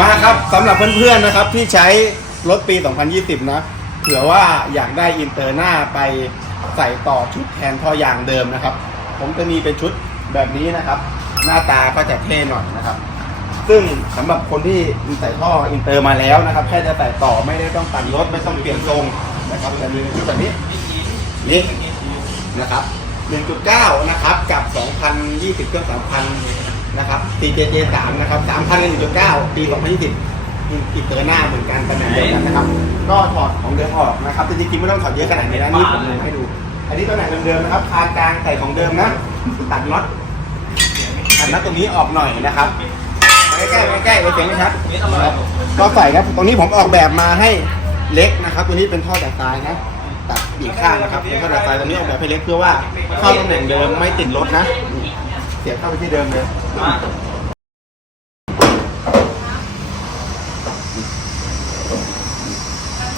มาครับสำหรับเพื่อนๆนะครับที่ใช้รถปี 2020 นะเผื่อว่าอยากได้อินเตอร์หน้าไปใส่ต่อชุดแทนท่อยางเดิมนะครับ ผมจะมีเป็นชุดแบบนี้นะครับ หน้าตาก็จะเท่หน่อยนะครับ ซึ่งสำหรับคนที่ใส่ท่ออินเตอร์มาแล้วนะครับ แค่จะใส่ต่อไม่ได้ต้องตัดรถไม่ต้องเปลี่ยนทรงนะครับจะมีชุดแบบนี้นี่นะครับ 1.9 นะครับกับ 2020 เครื่อง3,000 นะครับ CJJ 3นะครับ3,000กับ1.9ปี 2020 อีกเตอร์หน้าเหมือนกันตำแหน่งเดียวกันนะครับ ก็ถอดของเดิมออกนะครับจริงๆไม่ต้องถอดเยอะขนาดนี้นะนี่ผมเลยให้ดู อันนี้ตำแหน่งเดิมๆนะครับคานกลางใส่ของเดิมนะ ตัดน็อตตัดน็อตตรงนี้ออกหน่อยนะครับใกล้ๆใกล้ๆไว้เสียงไม่ชัดนะครับก็ใส่ครับ ตรงนี้ผมออกแบบมาให้เล็กนะครับ ตัวนี้เป็นท่อแต่ทรายนะตัดอีกข้างนะครับเป็นท่อแต่ทรายตรงนี้ออกแบบให้เล็กเพื่อว่าเข้าตำแหน่งเดิมไม่ติดรถนะ สียบเข้าไปที่เดิมเลย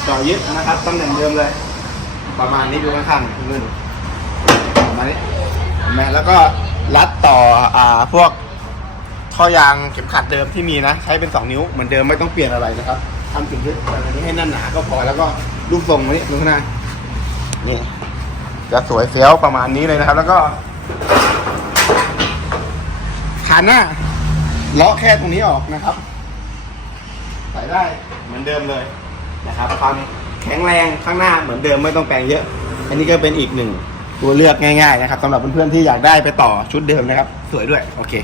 ต่อยึดนะครับตำแหน่งเดิมเลย ประมาณนี้ดูข้างๆเพื่อนประมาณนี้เห็นไหมแล้วก็รัดต่ออ่าพวกท่อยางเข็มขัดเดิมที่มีนะ ใช้เป็น 2 นิ้วเหมือนเดิมไม่ต้องเปลี่ยนอะไรนะครับทำจุดยึดอันนี้ให้แน่นหนาก็พอแล้วก็รูปทรงนี้ดูข้างหน้านี่จะสวยเฟี้ยวประมาณนี้เลยนะครับ แล้วก็ ขาหน้าเลาะแค่ตรงนี้ออกนะครับใส่ได้เหมือนเดิมเลยนะครับความแข็งแรงข้างหน้าเหมือนเดิมไม่ต้องแปลงเยอะ อันนี้ก็เป็นอีกหนึ่งตัวเลือกง่ายๆนะครับสำหรับเพื่อนๆที่อยากได้ไปต่อชุดเดิมนะครับ สวยด้วยโอเค